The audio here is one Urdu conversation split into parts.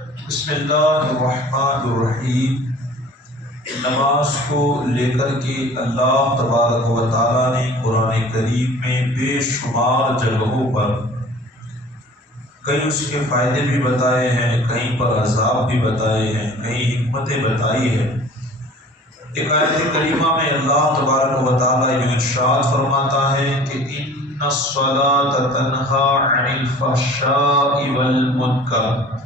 بسم اللہ الرحمن الرحیم۔ نماز کو لے کر کے اللہ تبارک و تعالیٰ نے قرآن کریم میں بے شمار جگہوں پر کہیں اس کے فائدے بھی بتائے ہیں، کہیں پر عذاب بھی بتائے ہیں، کہیں حکمتیں بتائی ہیں۔ ایک آیت کریمہ میں اللہ تبارک و تعالیٰ یہ ارشاد فرماتا ہے کہ ان الصلاۃ تنہی عن الفحشاء والمنکر،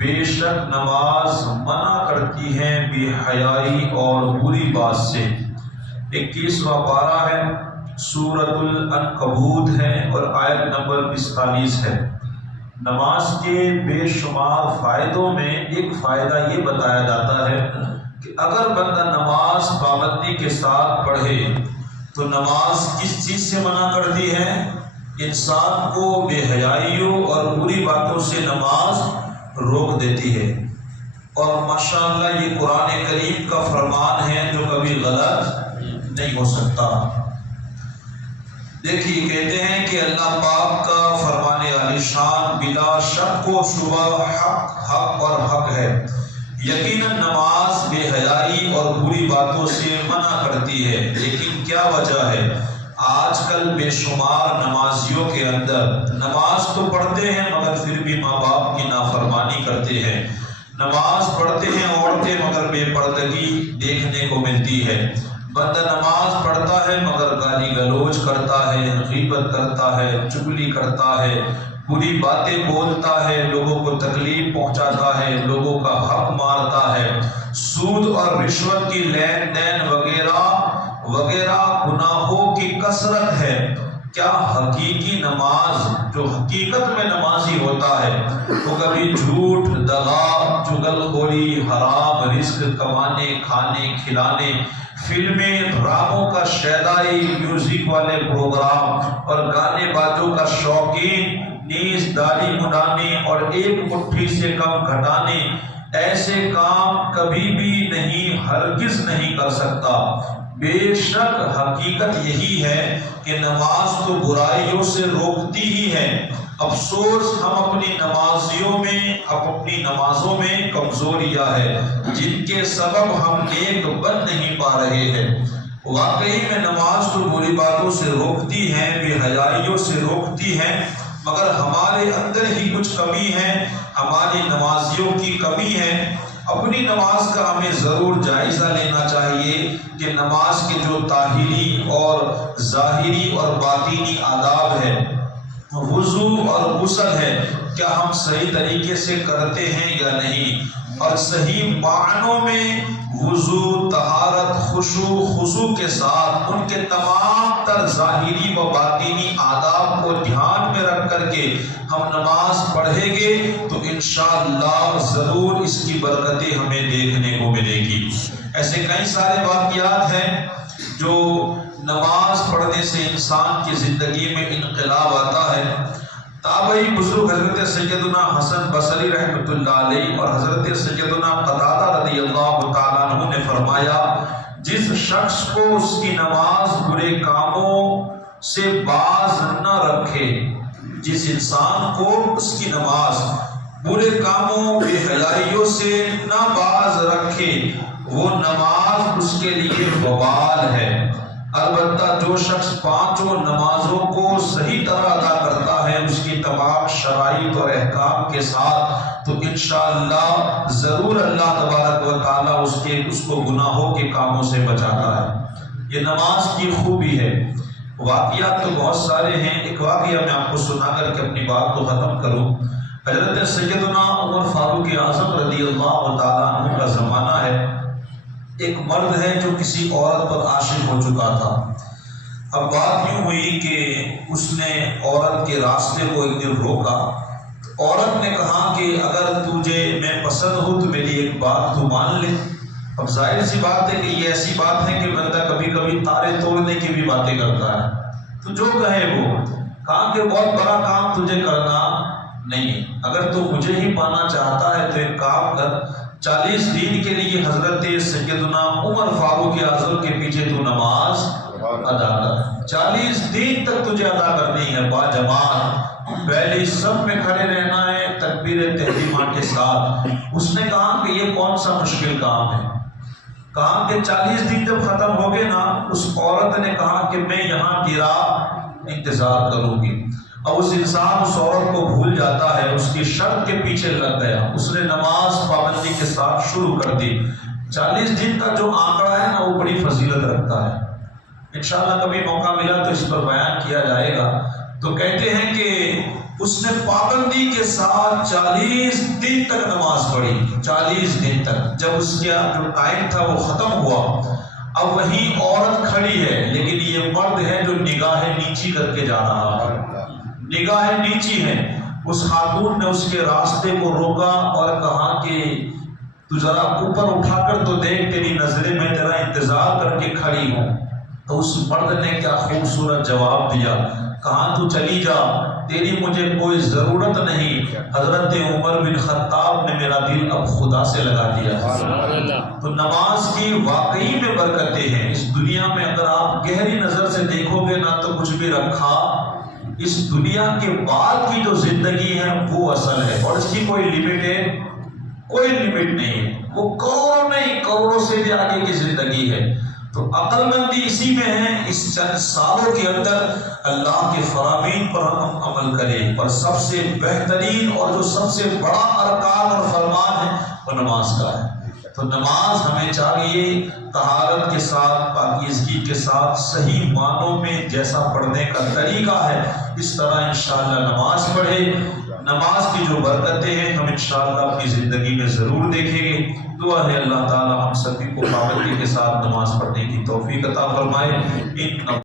بے شک نماز منع کرتی ہے بے حیائی اور بری بات سے۔ 21واں پارہ ہے، سورۃ العنکبوت ہے اور آیت نمبر 45 ہے۔ نماز کے بے شمار فائدوں میں ایک فائدہ یہ بتایا جاتا ہے کہ اگر بندہ نماز پابندی کے ساتھ پڑھے تو نماز کس چیز سے منع کرتی ہے؟ انسان کو بے حیائیوں اور بری باتوں سے نماز روک دیتی ہے۔ اور ماشاءاللہ یہ قرآن کریم کا فرمان ہے جو کبھی غلط نہیں ہو سکتا۔ دیکھیے کہتے ہیں کہ اللہ پاک کا فرمان عالی شان بلا شک و شبہ حق اور حق ہے۔ یقیناً نماز بے حیائی اور بری باتوں سے منع کرتی ہے، لیکن کیا وجہ ہے؟ آج کل بے شمار نمازیوں کے اندر نماز تو پڑھتے ہیں مگر پھر بھی ماں باپ کی نافرمانی کرتے ہیں، نماز پڑھتے ہیں عورتیں مگر بے پردگی دیکھنے کو ملتی ہے، بندہ نماز پڑھتا ہے مگر گالی گلوچ کرتا ہے، غیبت کرتا ہے، چغلی کرتا ہے، بری باتیں بولتا ہے، لوگوں کو تکلیف پہنچاتا ہے، لوگوں کا حق مارتا ہے، سود اور رشوت کی لین دین وغیرہ وغیرہ گناہوں کی کثرت ہے۔ کیا حقیقی نماز جو حقیقت میں نمازی ہوتا ہے وہ کبھی جھوٹ، دغا، چغل خوری، حرام رزق کمانے، کھانے کھلانے، فلمیں، ڈراموں کا شیدائی، میوزک والے پروگرام اور گانے بازوں کا شوقین، نیز داڑھی مڈانے اور ایک مٹھی سے کم گھٹانے، ایسے کام کبھی بھی نہیں، ہرگز نہیں کر سکتا۔ بے شک حقیقت یہی ہے کہ نماز تو برائیوں سے روکتی ہی ہے۔ افسوس ہم اپنی نمازوں میں کمزوریاں ہے جن کے سبب ہم نیک بن نہیں پا رہے ہیں۔ واقعی میں نماز تو بری باتوں سے روکتی ہے، بے حیائیوں سے روکتی ہے، مگر ہمارے اندر ہی کچھ کمی ہے، ہماری نمازیوں کی کمی ہے۔ اپنی نماز کا ہمیں ضرور جائزہ لینا چاہیے کہ نماز کے جو طاہری اور ظاہری اور باطنی آداب ہے، وضو اور غسل ہے، کیا ہم صحیح طریقے سے کرتے ہیں یا نہیں، اور صحیح معنوں میں وضو، طہارت، خشوع خضوع کے ساتھ ان کے تمام تر ظاہری و باطنی آداب کو دھیان میں رکھ کر کے ہم نماز پڑھیں گے تو انشاءاللہ ضرور اس کی برکتیں ہمیں دیکھنے کو ملے گی۔ ایسے کئی سارے واقعات ہیں جو نماز پڑھنے سے انسان کی زندگی میں انقلاب آتا ہے۔ تابعی بزرگ حضرت سیدنا حسن بصری رحمۃ اللہ علیہ اور حضرت سیدنا قتادہ رضی اللہ تعالیٰ عنہ نے فرمایا، جس شخص کو اس کی نماز برے کاموں سے باز نہ رکھے، جس انسان کو اس کی نماز برے کاموں، بے حیائیوں سے نہ باز رکھے، وہ نماز اس کے لیے وبال ہے۔ البتہ جو شخص پانچوں نمازوں کو صحیح طرح ادا کرتا ہے اس کی تمام شرائط اور احکام کے ساتھ، تو انشاءاللہ ضرور اللہ تبارک و تعالیٰ اس کو گناہوں کے کاموں سے بچاتا ہے۔ یہ نماز کی خوبی ہے۔ واقعات تو بہت سارے ہیں، ایک واقعہ میں آپ کو سنا کر کے اپنی بات کو ختم کروں۔ حضرت سیدنا عمر فاروق اعظم رضی اللہ تعالیٰ عنہ کا زمانہ ہے۔ ایک مرد ہے جو کسی عورت پر عاشق ہو چکا تھا۔ اب بات یوں ہوئی کہ اس نے عورت کے راستے کو ایک دن روکا۔ عورت نے کہا کہ اگر تجھے میں پسند ہوں تو میری ایک بات تو مان لے۔ اب ظاہر سی بات ہے کہ یہ ایسی بات ہے کہ بندہ کبھی کبھی تارے توڑنے کی بھی باتیں کرتا ہے، تو جو کہے وہ۔ کہا کہ بہت بڑا کام تجھے کرنا نہیں، اگر تو مجھے ہی پانا چاہتا ہے تو ایک کام کر، 40 دن کے لیے حضرت سیدنا عمر فاروق اعظم کے پیچھے تو نماز ادا کر۔ 40 دن تک تجھے ادا کرنی ہے با جماعت، پہلے سب میں کھڑے رہنا ہے، تکبیر تکبیر تحریمہ کے ساتھ اس نے کہا کہ یہ کون سا مشکل کام ہے. کہا کہ 40 دن جب ختم ہو گئے نا، اس عورت نے کہا کہ میں یہاں گرا انتظار کروں گی. اب اس انسان اس عورت کو بھول جاتا ہے، اس کی شرط کے پیچھے لگ گیا، اس نے نماز پابندی کے ساتھ شروع کر دی. 40 دن کا جو آنکڑا ہے نا وہ بڑی فضیلت رکھتا ہے. انشاءاللہ کبھی موقع ملا تو اس پر بیان کیا جائے گا. تو کہتے ہیں کہ اس نے پابندی کے ساتھ 40 دن تک نماز پڑھی. 40 دن تک جب اس کا جو ٹائم تھا وہ ختم ہوا، اب وہی عورت کھڑی ہے، لیکن یہ مرد ہے جو نگاہیں نیچی کر کے جا رہا ہے، نگاہیں نیچی ہیں. اس خاتون نے اس کے راستے کو روکا اور کہا کہ تو ذرا اوپر اٹھا کر تو دیکھ، تیری نظریں میں تیرا انتظار کر کے کھڑی ہوں. تو اس مرد نے کیا خوبصورت جواب دیا، کہاں تو چلی جا، تیری مجھے کوئی ضرورت نہیں. حضرت عمر بن خطاب نے میرا دل اب خدا سے لگا دیا. تو نماز کی واقعی میں برکتیں ہیں. اس دنیا میں اگر آپ گہری نظر سے دیکھو گے نا تو کچھ بھی رکھا، اس دنیا کے بعد کی جو زندگی ہے وہ اصل ہے، اور اس کی کوئی لمٹ ہے؟ کوئی لمٹ نہیں ہے. وہ کروڑوں نہیں، کروڑوں سے بھی آگے کی زندگی ہے. تو عقل مندی اسی میں ہے، اس چند سالوں کے اندر اللہ کے فرامین پر ہم عمل کریں. اور سب سے بہترین اور جو سب سے بڑا ارکان اور فرمان ہے وہ نماز کا ہے. تو نماز ہمیں چاہیے طہارت کے ساتھ، پاکیزگی کے ساتھ، صحیح معنوں میں جیسا پڑھنے کا طریقہ ہے اس طرح انشاءاللہ نماز پڑھے. نماز کی جو برکتیں ہیں ہم انشاءاللہ اپنی زندگی میں ضرور دیکھیں گے. دعا ہے اللہ تعالی ہم سبھی کو پابندی کے ساتھ نماز پڑھنے کی توفیق عطا فرمائے.